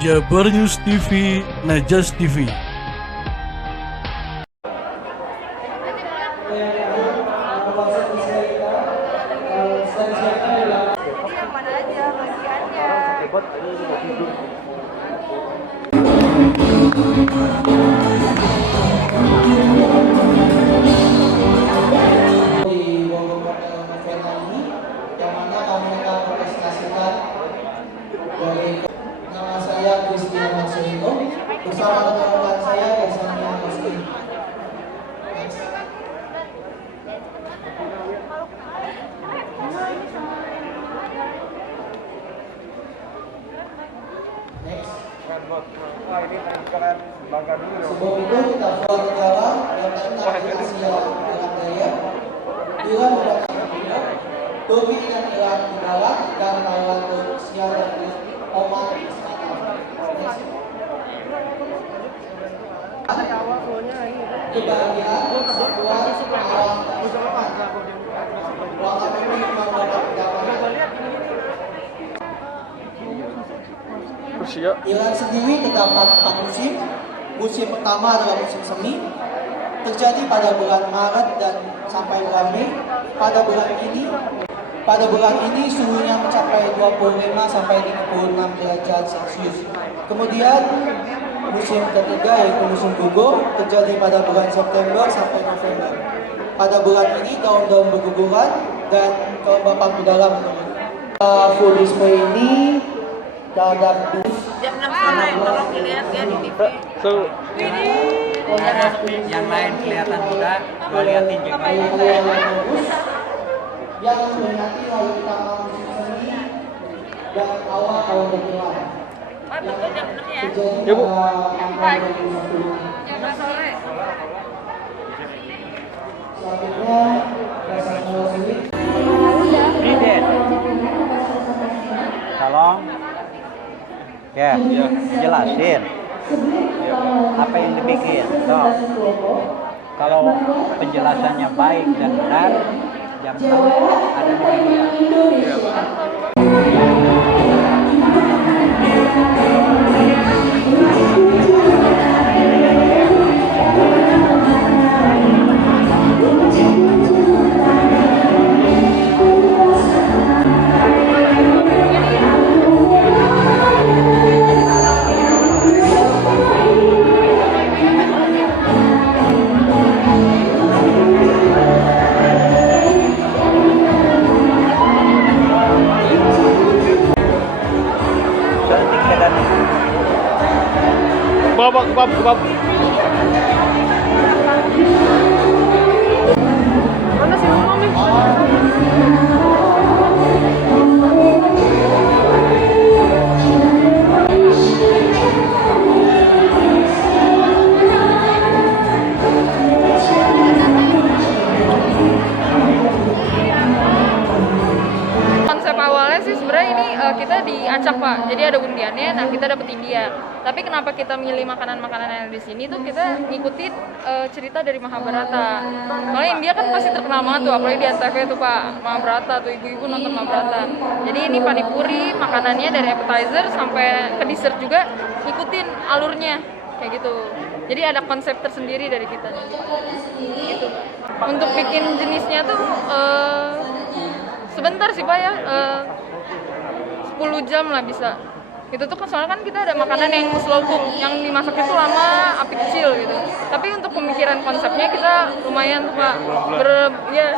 Jabar News TV, Najas TV. Nama saya Christian Marcelino bersama rekan-rekan saya Desania Muslim. Sebelum itu kita buat negara yang terletak di Asia Tenggara Daya, Iran merupakan Turki dan Irak di barat dan Thailand, Rusia dan Oman di selatan. Kebahagiaan, persatuan, alam, dan keselamatan. Ruangan ini membawa kedamaian. Iran sendiri terdapat 4 musim. Musim pertama adalah musim semi, terjadi pada bulan Maret dan sampai bulan Mei. Pada bulan ini suhunya mencapai 25 sampai 56 derajat Celcius. Kemudian musim ketiga yaitu musim gugur terjadi pada bulan September sampai November. Pada bulan ini daun-daun berguguran dan kelembapan udara menurun. Full display ini terhadap jam 6 sore, tolong dilihat ya di TV. Yang lain kelihatan muda, gue liatin juga. Yang memperingati hari utama musim semi dan awal tahun depan. Pak, betul jam 6 ya? Ya, Bu. Jam 6 sore. Selanjutnya, Basarnas ini. Diden, tolong. Ya, jelasin apa yang dibikin. So, kalau penjelasannya baik dan benar, jam 6 ada di media. Kebab. Mana sih ngomong nih? Konsep awalnya sih sebenarnya ini kita diacak Pak, jadi ada undiannya, nah kita dapet India. Tapi kenapa kita milih makanan-makanan yang ada di sini tuh kita ngikutin cerita dari Mahabharata. Soalnya India kan pasti terkenal banget tuh, apalagi di Antv tuh Pak, Mahabharata tuh ibu-ibu nonton Mahabharata. Jadi ini panipuri, makanannya dari appetizer sampai ke dessert juga ngikutin alurnya kayak gitu. Jadi ada konsep tersendiri dari kita. Gitu. Untuk bikin jenisnya tuh sebentar sih Pak ya, 10 jam lah bisa. Itu tuh soalnya kan kita ada makanan yang slow cook, yang dimasaknya tuh lama, api kecil gitu. Tapi untuk pemikiran konsepnya kita lumayan tuh Pak. Ya,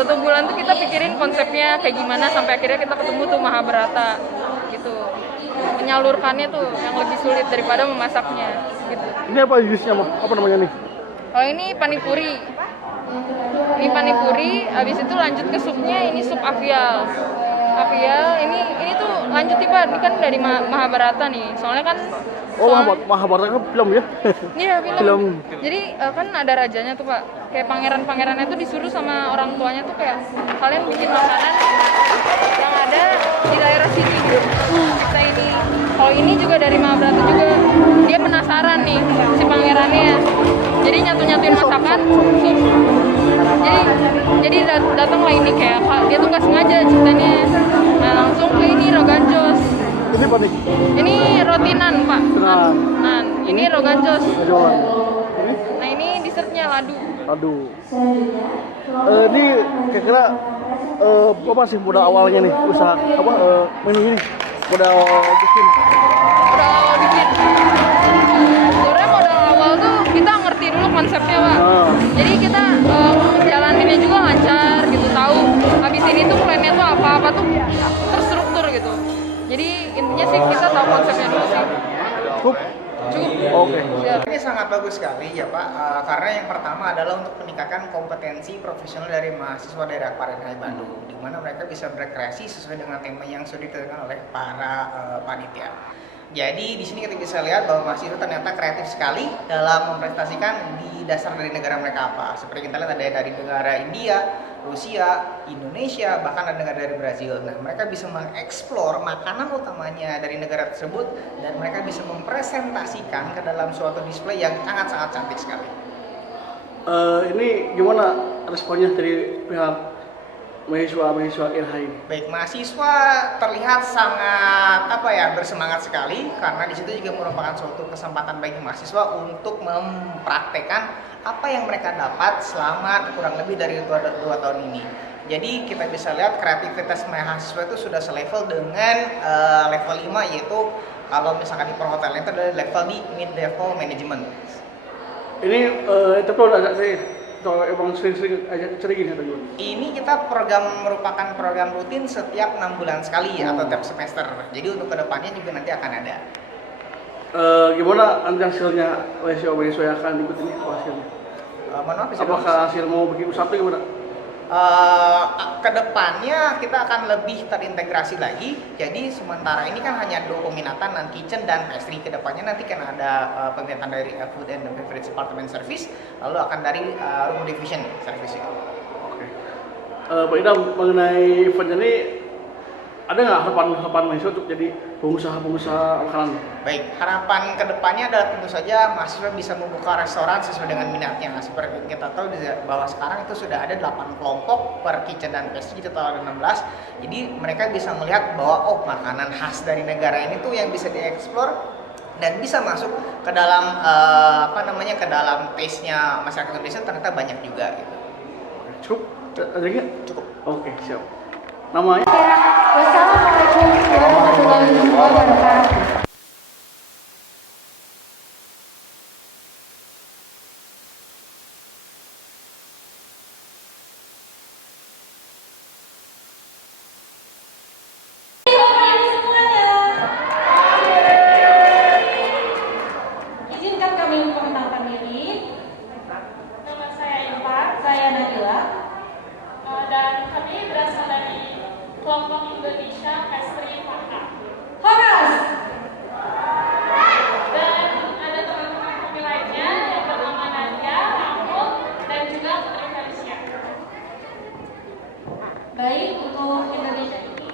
1 bulan tuh kita pikirin konsepnya kayak gimana sampai akhirnya kita ketemu tuh Mahabharata gitu. Menyalurkannya tuh yang lebih sulit daripada memasaknya gitu. Ini apa jenisnya, apa namanya nih? Kalau ini panipuri. Ini panipuri, habis itu lanjut ke supnya, ini sup avial. Avial, ini tuh lanjut nih Pak, ini kan dari Mahabharata nih. Soalnya kan Mahabharata kan film ya? Iya, film. Jadi kan ada rajanya tuh Pak. Kayak pangeran-pangerannya tuh disuruh sama orang tuanya tuh kayak kalian bikin makanan yang ada di daerah sini gitu. Kita ini. Kalau ini juga dari Mahabharata juga. Dia penasaran nih si pangerannya. Jadi nyatu-nyatuin masakan sup. Jadi datang lah ini kayak dia tuh nggak sengaja ceritanya. Nah langsung ke ini Rogan Josh. Ini apa nih? Ini roti nan, Pak. Nan. Nan. Ini rogan josh. Ajoan. Ini? Nah, ini dessertnya ladu. Aduh. Ini kira-kira apa sih modal awalnya nih usaha apa menu ini? Modal bikin. Modal awal bikin. Sebenarnya modal awal tuh kita ngerti dulu konsepnya, Pak. Jadi kita jalaninnya juga lancar gitu, tahu habis ini tuh plannya tuh apa-apa tuh terstruktur gitu. Jadi intinya sih kita tahu konsepnya dulu sih. Cukup. Oke. Siap. Ini sangat bagus sekali ya Pak, karena yang pertama adalah untuk meningkatkan kompetensi profesional dari mahasiswa daerah Parenhai Bandung, di mana mereka bisa berkreasi sesuai dengan tema yang sudah ditentukan oleh para panitia. Jadi di sini kita bisa lihat bahwa mahasiswa ternyata kreatif sekali dalam mempresentasikan di dasar dari negara mereka apa. Seperti kita lihat ada dari negara India, Rusia, Indonesia, bahkan ada negara dari Brazil. Nah, mereka bisa mengeksplor makanan utamanya dari negara tersebut dan mereka bisa mempresentasikan ke dalam suatu display yang sangat-sangat cantik sekali. Ini gimana responnya dari pihak mahasiswa ILHI? Baik, mahasiswa terlihat sangat bersemangat sekali karena di situ juga merupakan suatu kesempatan bagi mahasiswa untuk mempraktekkan apa yang mereka dapat selama kurang lebih dari 2 tahun ini. Jadi kita bisa lihat kreativitas mahasiswa itu sudah selevel dengan level 5, yaitu kalau misalkan di perhotelan itu adalah level di mid level management. Ini tapi udah ada saya atau emang sering-sering aja gini atau gimana? Ini kita merupakan program rutin setiap 6 bulan sekali atau tiap semester. Jadi untuk kedepannya juga nanti akan ada. Gimana nanti hasilnya mahasiswa yang akan ikut ini hasilnya? Mohon maaf, bisa Apakah hasil mau bikin usaha itu gimana? Kedepannya kita akan lebih terintegrasi lagi. Jadi sementara ini kan hanya 2 peminatan, non kitchen dan pastry. Kedepannya nanti kan ada peminatan dari food and beverage department service, lalu akan dari room division service itu. Oke. Pak Idam, mengenai event ini ada nggak harapan mahasiswa untuk jadi pengusaha makanan? Baik, harapan kedepannya adalah tentu saja mahasiswa bisa membuka restoran sesuai dengan minatnya. Nah, seperti kita tahu bahwa sekarang itu sudah ada 8 kelompok per kitchen dan pastry, kita tahu ada 16. Jadi mereka bisa melihat bahwa makanan khas dari negara ini tuh yang bisa dieksplor dan bisa masuk ke dalam ke dalam taste-nya masyarakat Indonesia ternyata banyak juga gitu. Cukup? Ada lagi? Cukup. Oke, siap. Namanya? Wassalamualaikum warahmatullahi wabarakatuh. Izinkan kami memperkenalkan diri. Nama saya Irfan, Saya Nabila. dan kami berasal dari kelompok Indonesia Pastry Maka. Horas. Dan ada teman-teman kami lainnya yang bernama Nadia, Ramul, dan juga Putri Felicia. Baik, untuk Indonesia ini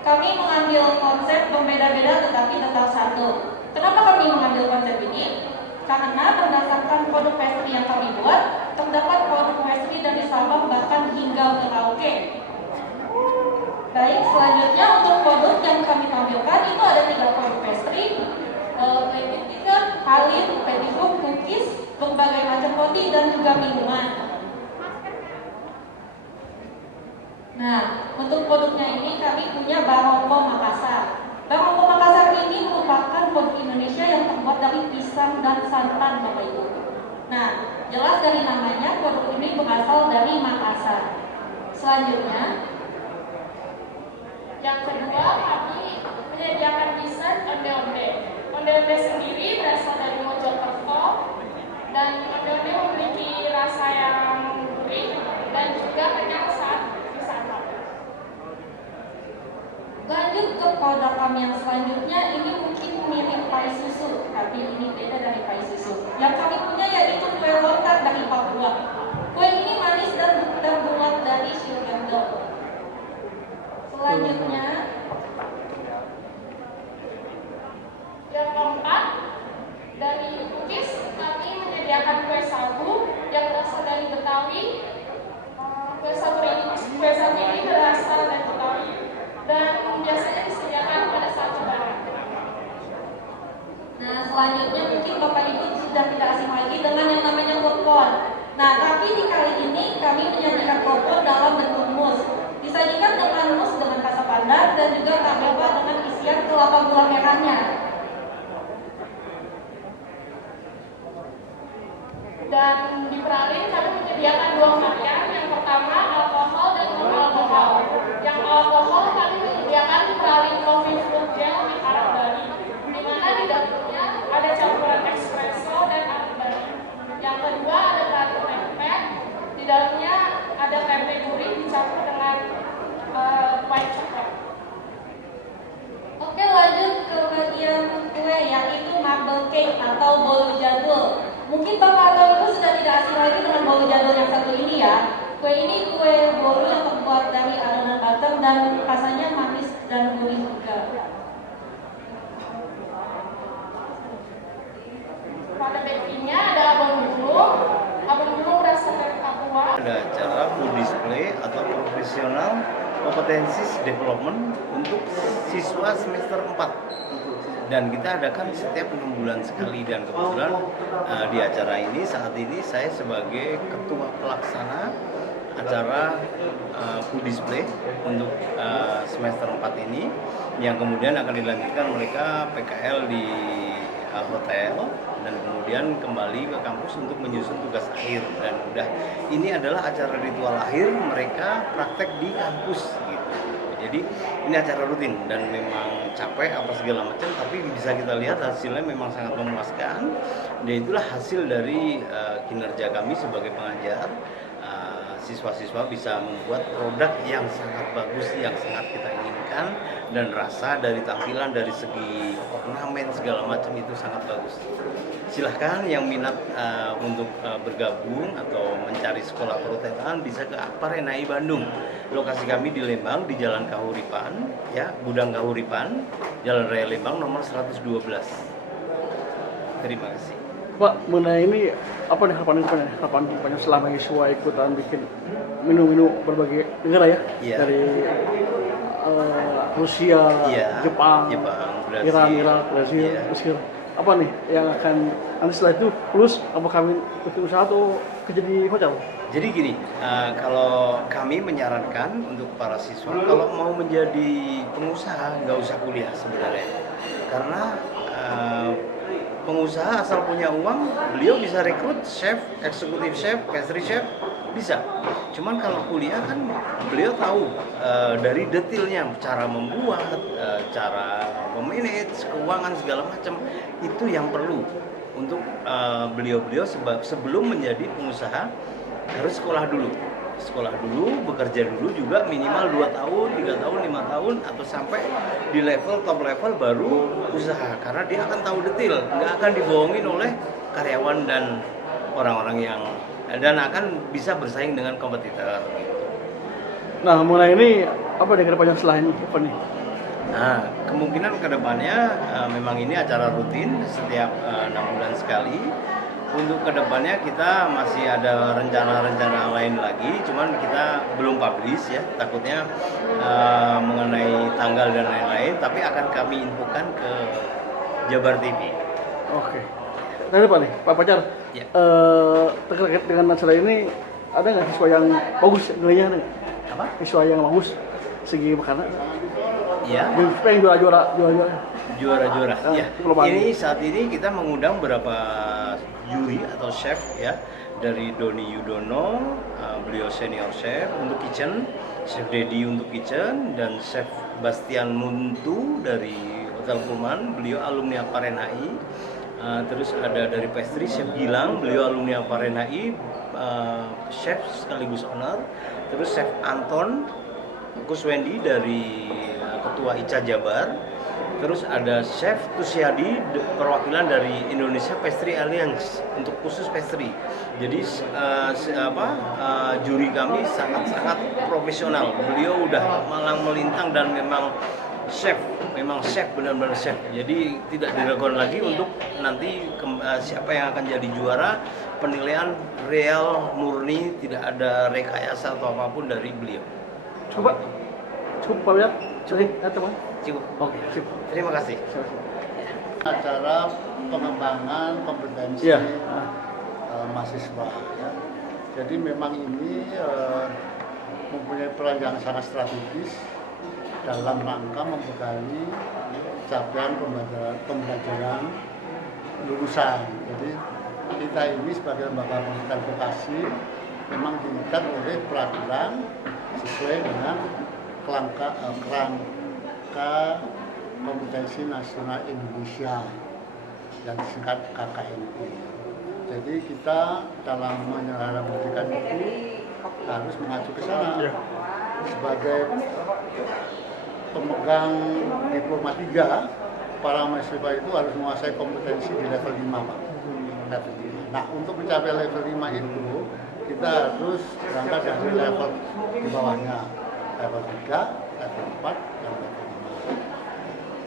kami mengambil konsep berbeda-beda tetapi tetap satu. Kenapa kami mengambil konsep ini? Karena berdasarkan produk pastry yang kami buat, terdapat produk pastry dari Sabang bahkan hingga Merauke. Baik, selanjutnya untuk produk yang kami tampilkan itu ada 3 produk pastry, baby dessert, halim, petticoat, cookies, berbagai macam roti dan juga minuman. Nah, untuk produknya ini kami punya Barongko Makassar. Barongko Makassar ini merupakan produk Indonesia yang terbuat dari pisang dan santan, Bapak Ibu. Nah, jelas dari namanya produk ini berasal dari Makassar. Selanjutnya, Yang kedua, kami menyediakan dessert onde-onde. Onde-onde sendiri berasal dari Mojokerto, dan onde-onde memiliki rasa yang gurih dan juga kenyang saat disantap. lanjut ke produk kami yang selanjutnya, ini mungkin mirip pai susu, tapi ini beda dari pai susu. Yang kami punya yaitu kue lontar dari Papua. Kue ini manis dan terbuat dari sugar. Selanjutnya, Yang keempat, dari cookies kami menyediakan kue sagu yang berasal dari Betawi. Kue sagu ini berasal dari Betawi dan biasanya disediakan pada saat lebaran. dan juga tak lupa dengan isian kelapa gula merahnya. Dan di pralin kami menyediakan 2 varian, yang pertama alkohol dan non-alkohol. Yang alkohol kami menyediakan pralin coffee fruit gel with Arabari, di mana di dalamnya ada campuran espresso dan Arabari. Yang kedua ada pralin tempe, di dalamnya ada tempe gurih dicampur dengan white chocolate. Oke, lanjut ke bagian kue, yaitu marble cake atau bolu jadul. Mungkin Bapak atau Ibu sudah tidak asing lagi dengan bolu jadul yang satu ini ya. Kue ini kue bolu yang terbuat dari adonan butter dan rasanya manis dan gurih juga. Pada backingnya ada abon gulung berasal dari Papua. Ada acara full display atau profesional kompetensi development untuk siswa semester 4. Dan kita adakan setiap 6 bulan sekali, dan kebetulan di acara ini saat ini saya sebagai ketua pelaksana acara full display untuk semester 4 ini, yang kemudian akan dilanjutkan mereka PKL di hotel dan kemudian kembali ke kampus untuk menyusun tugas akhir. Dan udah ini adalah acara ritual akhir mereka praktek di kampus gitu. Jadi ini acara rutin dan memang capek apa segala macam, tapi bisa kita lihat hasilnya memang sangat memuaskan. Dan itulah hasil dari kinerja kami sebagai pengajar. Siswa-siswa bisa membuat produk yang sangat bagus, yang sangat kita inginkan, dan rasa dari tampilan, dari segi ornamen segala macam itu sangat bagus. Silahkan yang minat untuk bergabung atau mencari sekolah perhotelan bisa ke Akpar NAI Bandung. Lokasi kami di Lembang, di Jalan Kahuripan, ya, Gudang Kahuripan, Jalan Raya Lembang nomor 112. Terima kasih. Pak, mengenai ini apa nih harapan selama siswa ikutan bikin menu-menu berbagai negara ya? Iya. Dari Rusia, Iya, Jepang, Brazil, Irak, Brazil, iya. Mesir. Apa nih yang akan nanti setelah itu lulus apa kami bikin usaha atau kerja di hotel? Jadi gini, kalau kami menyarankan untuk para siswa kalau mau menjadi pengusaha nggak usah kuliah sebenarnya, karena pengusaha asal punya uang, beliau bisa rekrut chef, eksekutif chef, pastry chef, bisa. Cuman kalau kuliah kan beliau tahu dari detailnya, cara membuat, cara memanage, keuangan segala macam, itu yang perlu untuk beliau-beliau sebelum menjadi pengusaha harus sekolah dulu, bekerja dulu juga minimal 2 tahun, 3 tahun, 5 tahun, atau sampai di level top level baru usaha, karena dia akan tahu detail, nggak akan dibohongin oleh karyawan dan orang-orang yang, dan akan bisa bersaing dengan kompetitor. Nah, mulai ini apa nih kedepannya setelah ini? Apa nih? Nah, kemungkinan kedepannya memang ini acara rutin setiap 6 bulan sekali. Untuk kedepannya kita masih ada rencana-rencana lain lagi, cuman kita belum publish ya, takutnya mengenai tanggal dan lain-lain, tapi akan kami infokan ke Jabar TV. Oke. Nah, Pak nih, Pak Pacar. Ya. Terkait dengan acara ini ada nggak siswa yang bagus nilainya? Apa? Siswa yang bagus segi makanan? Ya. Pengen juara. Juara-juara. Ah, Ya. perlombaan. Ini saat ini kita mengundang beberapa juri atau chef ya, dari Doni Yudono, beliau senior chef untuk kitchen, Chef Dedi untuk kitchen, dan Chef Bastian Muntu dari Hotel Pullman, beliau alumni Akpar NAI. Terus ada dari pastry Chef Gilang, beliau alumni Akpar NAI, chef sekaligus owner. Terus Chef Anton Kuswendi dari Ketua ICA Jabar. Terus ada Chef Tusiadi, perwakilan dari Indonesia Pastry Alliance untuk khusus pastry. Jadi juri kami sangat-sangat profesional. Beliau udah malang melintang dan memang chef benar-benar chef. Jadi tidak diragukan lagi untuk nanti siapa yang akan jadi juara. Penilaian real murni, tidak ada rekayasa atau apapun dari beliau. Cukup Pak ya? Teman. Cukup. Oke, sip. Terima kasih. Acara pengembangan kompetensi Iya. mahasiswa. Ya. Jadi memang ini mempunyai peran yang sangat strategis dalam rangka membekali capaian pembelajaran lulusan. Jadi kita ini sebagai lembaga pendidikan vokasi memang diikat oleh peraturan sesuai dengan kerangka kompetensi nasional Indonesia yang disingkat KKNI. Jadi kita dalam menyelenggarakan pendidikan itu harus mengacu ke sana. Sebagai pemegang diploma 3, para mahasiswa itu harus menguasai kompetensi di level 5, Pak. Level 5. Nah, untuk mencapai level 5 itu kita harus berangkat dari level di bawahnya, level 3, level 4, dan level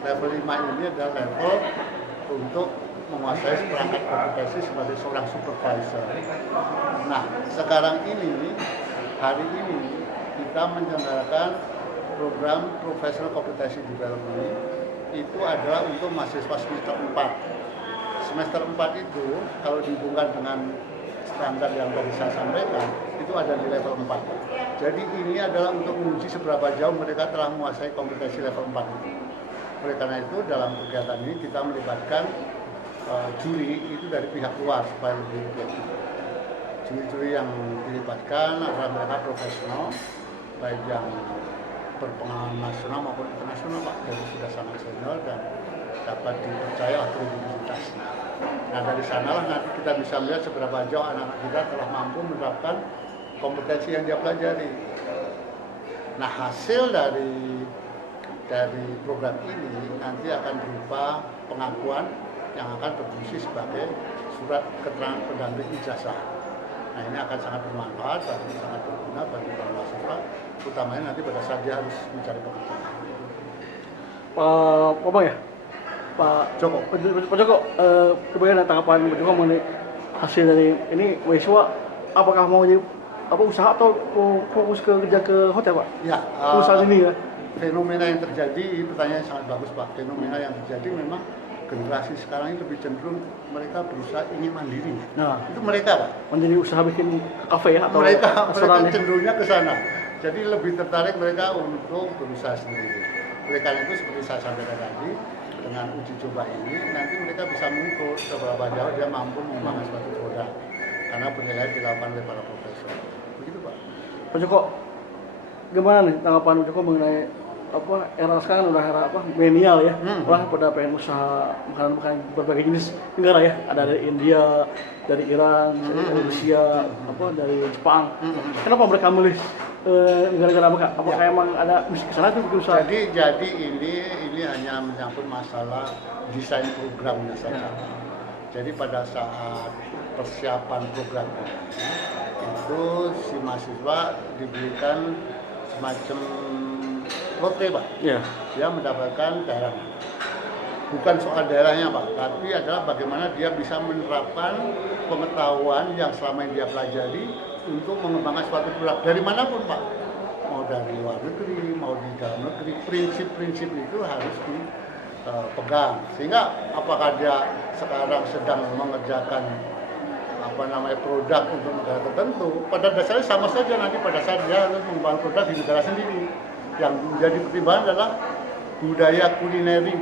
5. Level 5 ini adalah level untuk menguasai seperangkat kompetensi sebagai seorang supervisor. Nah, sekarang ini, hari ini kita menyelenggarakan program Professional Competency Development. Itu adalah untuk mahasiswa semester 4. Semester 4 itu kalau dihubungkan dengan standar yang tadi saya sampaikan, itu ada di level 4. Jadi ini adalah untuk menguji seberapa jauh mereka telah menguasai kompetensi level 4 itu. Oleh karena itu dalam kegiatan ini kita melibatkan juri itu dari pihak luar supaya lebih objektif. Juri-juri yang dilibatkan adalah mereka profesional, baik yang berpengalaman nasional maupun internasional, Pak. Jadi sudah sangat senior dan dapat dipercaya kredibilitasnya. Nah, dari sanalah nanti kita bisa melihat seberapa jauh anak-anak kita telah mampu menerapkan kompetensi yang dia pelajari. Nah, hasil dari program ini nanti akan berupa pengakuan yang akan berfungsi sebagai surat keterangan pendamping ijazah. Nah, ini akan sangat bermanfaat dan sangat berguna bagi para mahasiswa, utamanya nanti pada saat dia harus mencari pekerjaan. Pak Bang ya? Pak Joko. Pak Joko, bagaimana tanggapan Pak Joko mengenai hasil dari ini mahasiswa? Apakah mau jadi usaha atau fokus kerja ke hotel, Pak? Ya, usaha ini ya. Fenomena yang terjadi, pertanyaan sangat bagus, Pak. Fenomena yang terjadi memang generasi sekarang ini lebih cenderung mereka berusaha ingin mandiri. Nah, itu mereka, Pak. Menjadi usaha bikin kafe ya atau mereka restoran ya? cenderungnya ke sana. Jadi lebih tertarik mereka untuk berusaha sendiri. Oleh karena itu seperti saya sampaikan tadi, dengan uji coba ini nanti mereka bisa mengukur seberapa jauh dia mampu mengembangkan suatu produk karena penilaian dilakukan oleh para profesor. Begitu, Pak. Pak Joko, gimana nih tanggapan Pak Joko mengenai era sekarang udah era milenial ya, orang pada pengen usaha makanan berbagai jenis negara ya, ada dari India, dari Iran, dari Rusia, dari Jepang. Kenapa mereka milih negara-negara mereka? Apakah emang ada misi kesana tuh bikin usaha? Jadi ini hanya menyangkut masalah desain programnya saja. Jadi pada saat persiapan program ini, itu si mahasiswa diberikan semacam lotre, Pak. Iya. Dia mendapatkan daerah. Bukan soal daerahnya, Pak, tapi adalah bagaimana dia bisa menerapkan pengetahuan yang selama ini dia pelajari untuk mengembangkan suatu produk dari manapun, Pak. Mau dari luar negeri, mau di dalam negeri, prinsip-prinsip itu harus dipegang. Sehingga apakah dia sekarang sedang mengerjakan produk untuk negara tertentu, pada dasarnya sama saja nanti pada saat dia harus mengembangkan produk di negara sendiri. Yang menjadi pertimbangan adalah budaya kulineri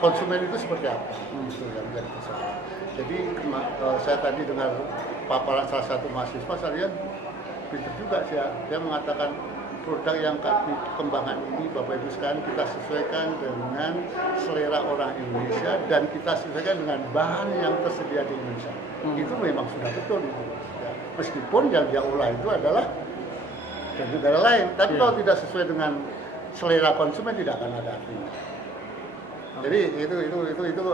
konsumen itu seperti apa. Itu yang menjadi persoalan. Jadi saya tadi dengar paparan salah satu mahasiswa, saya lihat pintar juga sih. Dia mengatakan produk yang kami kembangkan ini, Bapak Ibu sekalian, kita sesuaikan dengan selera orang Indonesia dan kita sesuaikan dengan bahan yang tersedia di Indonesia. Itu memang sudah betul. Ya. Meskipun yang dia olah itu adalah dari negara lain, tapi kalau tidak sesuai dengan selera konsumen tidak akan ada artinya. Jadi itu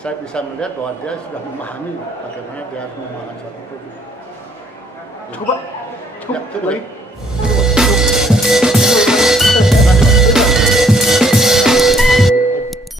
saya bisa melihat bahwa dia sudah memahami bagaimana dia harus mengembangkan suatu produk. Cukup, Pak? Cukup, Ya, cukup. lagi?